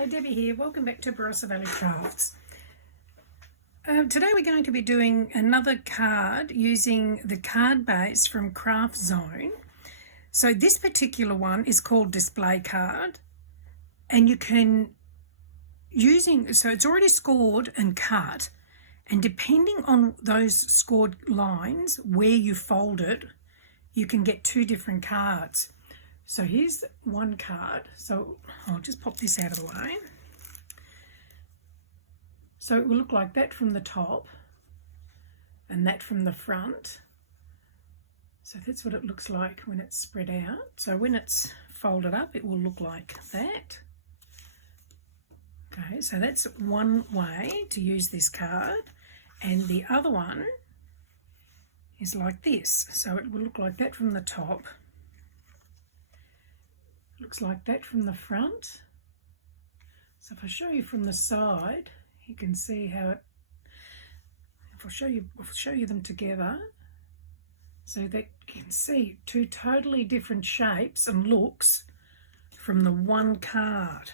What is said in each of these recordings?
Hi, Debbie here. Welcome back to Barossa Valley Crafts. Today we're going to be doing another card using the card base from Craft Zone. So this particular one is called Display Card, and you can so it's already scored and cut, and depending on those scored lines where you fold it, you can get two different cards. So here's one card. So I'll just pop this out of the way. So it will look like that from the top and that from the front. So that's what it looks like when it's spread out. So when it's folded up, it will look like that. Okay, so that's one way to use this card. And the other one is like this. So it will look like that from the top. Looks like that from the front. So if I show you from the side, you can see how it, I'll show you them together so that you can see two totally different shapes and looks from the one card.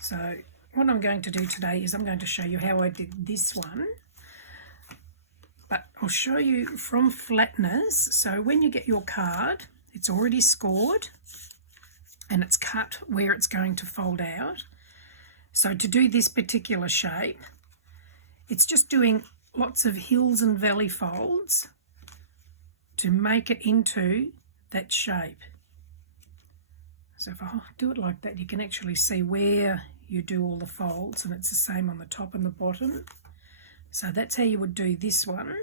So what I'm going to do today is I'm going to show you how I did this one, but I'll show you from flatness. So when you get your card, it's already scored and it's cut where it's going to fold out. So to do this particular shape, it's just doing lots of hills and valley folds to make it into that shape. So if I do it like that, you can actually see where you do all the folds, and it's the same on the top and the bottom. So that's how you would do this one.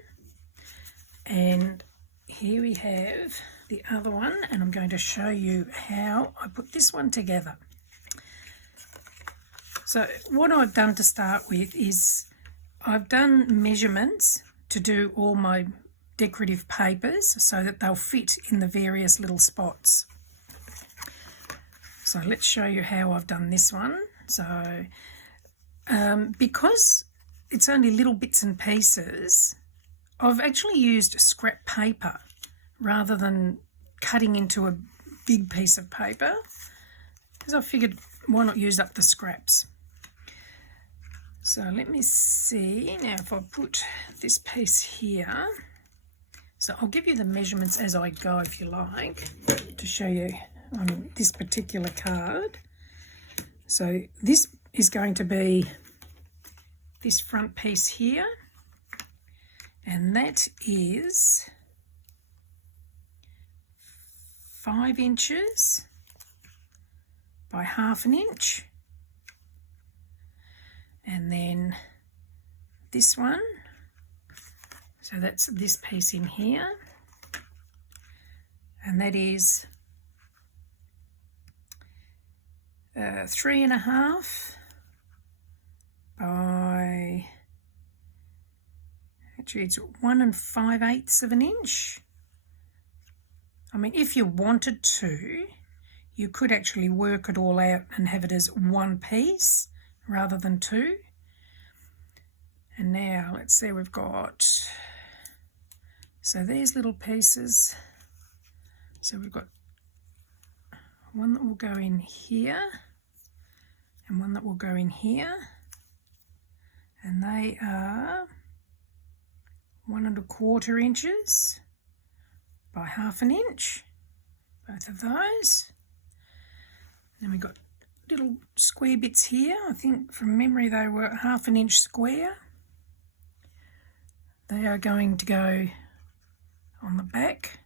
And here we have the other one, and I'm going to show you how I put this one together. So what I've done to start with is I've done measurements to do all my decorative papers so that they'll fit in the various little spots. So let's show you how I've done this one. So because it's only little bits and pieces, I've actually used scrap paper rather than cutting into a big piece of paper, because I figured why not use up the scraps. So let me see now if I put this piece here. So I'll give you the measurements as I go if you like, to show you on this particular card. So this is going to be this front piece here, and that is 5 inches by 1/2 inch. And then this one, so that's this piece in here, and that is 3.5 by, actually it's 1 5/8 inch. I mean, if you wanted to, you could actually work it all out and have it as one piece rather than two. And now let's see, we've got, so these little pieces, so we've got one that will go in here and one that will go in here, and they are 1 1/4 inches by 1/2 inch, both of those. Then we've got little square bits here. I think from memory they were 1/2 inch square. They are going to go on the back.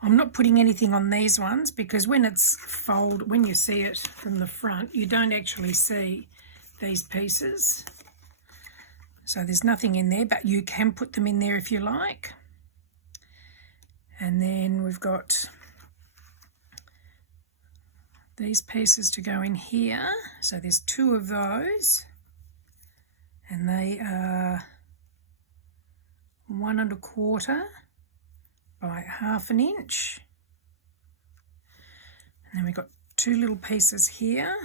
I'm not putting anything on these ones because when it's folded, when you see it from the front, you don't actually see these pieces. So there's nothing in there, but you can put them in there if you like. And then we've got these pieces to go in here. So there's 2 of those, and they are 1 1/4 by 1/2 inch. And then we've got 2 little pieces here,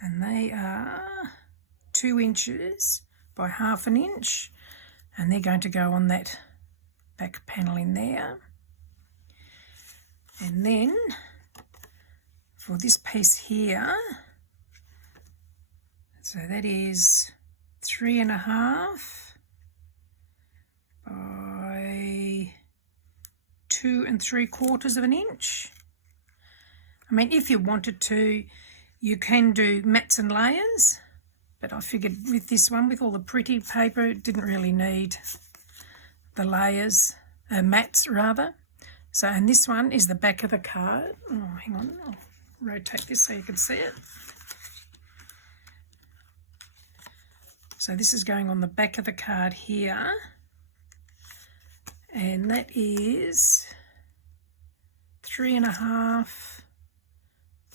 and they are 2 inches by 1/2 inch, and they're going to go on that back panel in there. And then for this piece here. So that is 3.5 by 2 3/4 inch. I mean, if you wanted to, you can do mats and layers, but I figured with this one, with all the pretty paper, it didn't really need the layers, mats rather. So, and this one is the back of the card. Oh, hang on, I'll rotate this so you can see it. So this is going on the back of the card here, and that is 3.5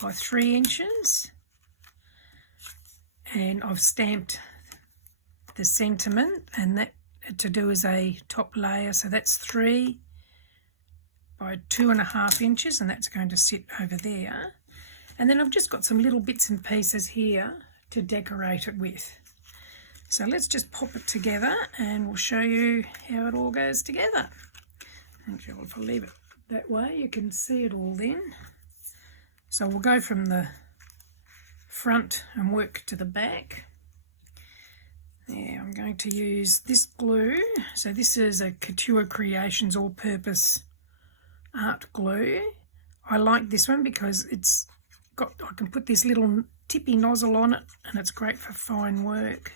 by 3 inches, and I've stamped the sentiment, and that to do as a top layer, so that's 3 by 2.5 inches, and that's going to sit over there. And then I've just got some little bits and pieces here to decorate it with. So let's just pop it together and we'll show you how it all goes together. Actually, if I leave it that way, you can see it all then. So we'll go from the front and work to the back. Yeah, I'm going to use this glue. So this is a Couture Creations all-purpose art glue. I like this one because I can put this little tippy nozzle on it, and it's great for fine work.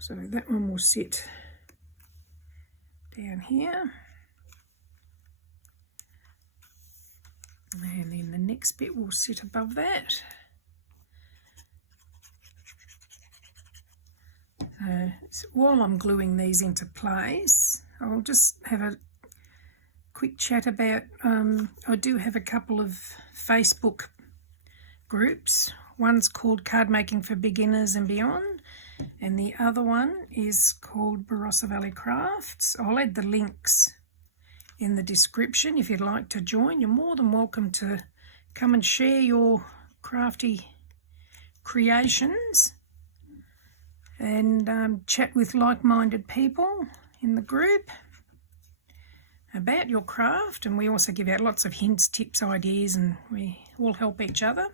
So that one will sit down here. And then the next bit will sit above that. So while I'm gluing these into place, I'll just have a quick chat about, I do have a couple of Facebook groups. One's called Card Making for Beginners and Beyond, and the other one is called Barossa Valley Crafts. I'll add the links in the description if you'd like to join. You're more than welcome to come and share your crafty creations and chat with like-minded people in the group about your craft. And we also give out lots of hints, tips, ideas, and we all help each other.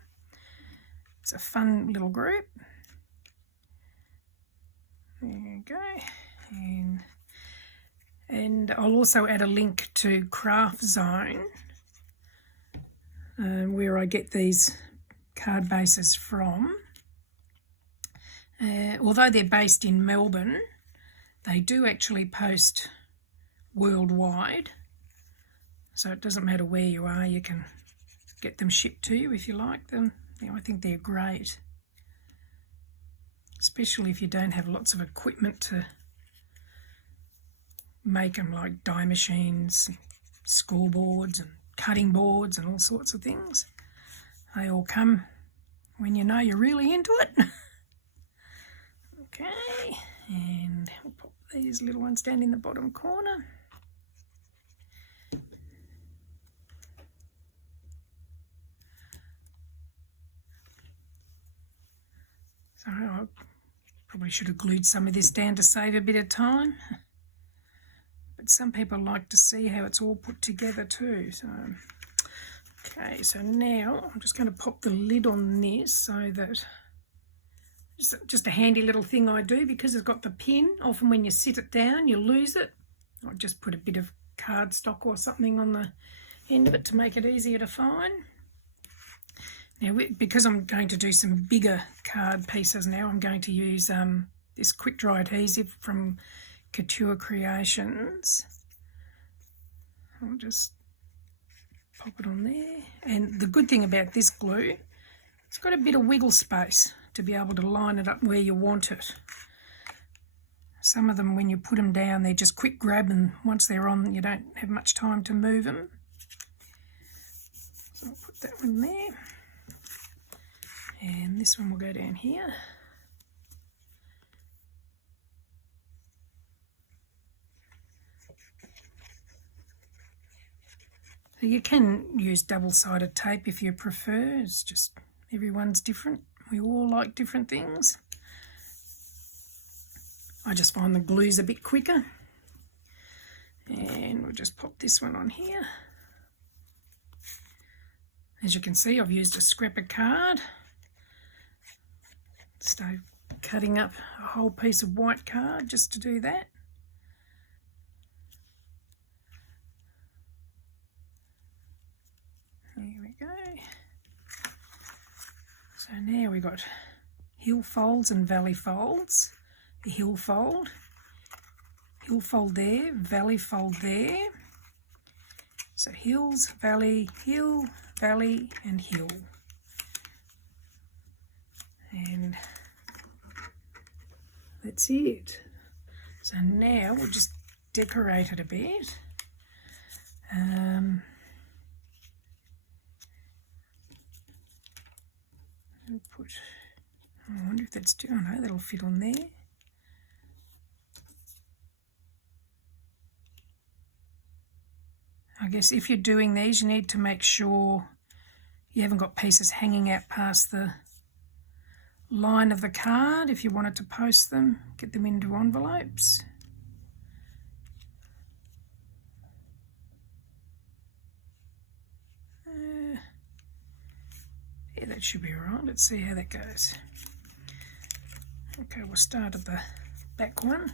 It's a fun little group. There you go. And I'll also add a link to Craft Zone, where I get these card bases from. Although they're based in Melbourne, they do actually post worldwide. So it doesn't matter where you are, you can get them shipped to you if you like them. I think they're great, especially if you don't have lots of equipment to make them, like die machines, scoreboards and cutting boards and all sorts of things. They all come when you know you're really into it. Okay, and we'll pop these little ones down in the bottom corner. So I probably should have glued some of this down to save a bit of time. But some people like to see how it's all put together too. So, okay, so now I'm just going to pop the lid on this so that, just a handy little thing I do, because it's got the pin. Often when you sit it down, you lose it. I'll just put a bit of cardstock or something on the end of it to make it easier to find. Now, because I'm going to do some bigger card pieces now, I'm going to use this quick dry adhesive from Couture Creations. I'll just pop it on there. And the good thing about this glue, it's got a bit of wiggle space to be able to line it up where you want it. Some of them, when you put them down, they're just quick grab, and once they're on, you don't have much time to move them. So I'll put that one there. And this one will go down here. So you can use double-sided tape if you prefer. It's just everyone's different. We all like different things. I just find the glue's a bit quicker. And we'll just pop this one on here. As you can see, I've used a scrapper card. Start cutting up a whole piece of white card just to do that. There we go. So now we've got hill folds and valley folds. The hill fold there, valley fold there. So hills, valley, hill, valley and hill. And that's it. So now we'll just decorate it a bit. And put, I wonder if that's, oh no, that'll fit on there. I guess if you're doing these, you need to make sure you haven't got pieces hanging out past the line of the card if you wanted to post them, get them into envelopes. Yeah, that should be all right. Let's see how that goes. Okay, we'll start at the back one.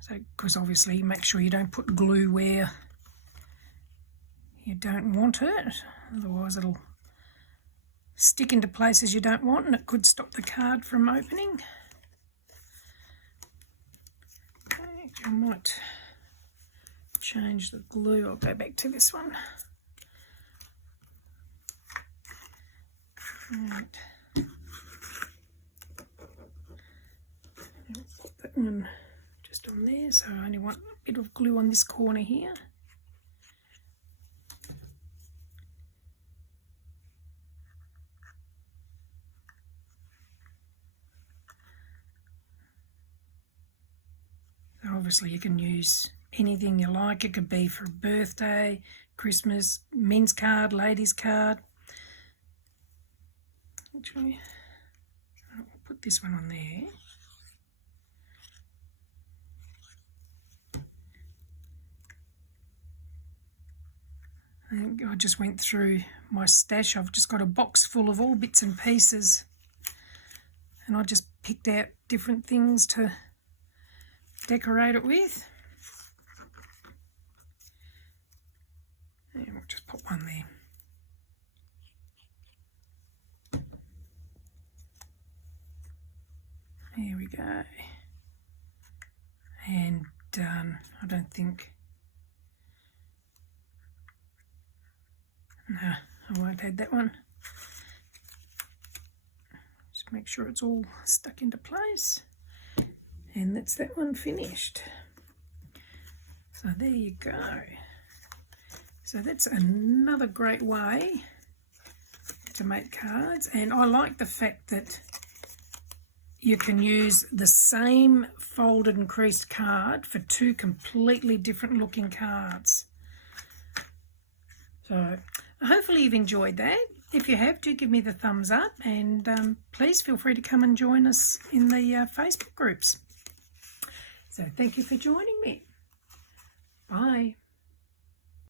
So, because obviously make sure you don't put glue where you don't want it, otherwise it'll stick into places you don't want and it could stop the card from opening. Okay, I might change the glue. I'll go back to this one. Right. I'll put that one just on there, so I only want a bit of glue on this corner here. So obviously you can use anything you like. It could be for a birthday, Christmas, men's card, ladies' card. Actually, I'll put this one on there. I think I just went through my stash. I've just got a box full of all bits and pieces, and I just picked out different things to decorate it with. And we'll just put one there. There we go. And done. I don't think... No, I won't add that one. Just make sure it's all stuck into place. And that's that one finished. So there you go. So that's another great way to make cards. And I like the fact that you can use the same folded and creased card for two completely different looking cards. So hopefully you've enjoyed that. If you have, do give me the thumbs up, and please feel free to come and join us in the Facebook groups. So thank you for joining me. Bye.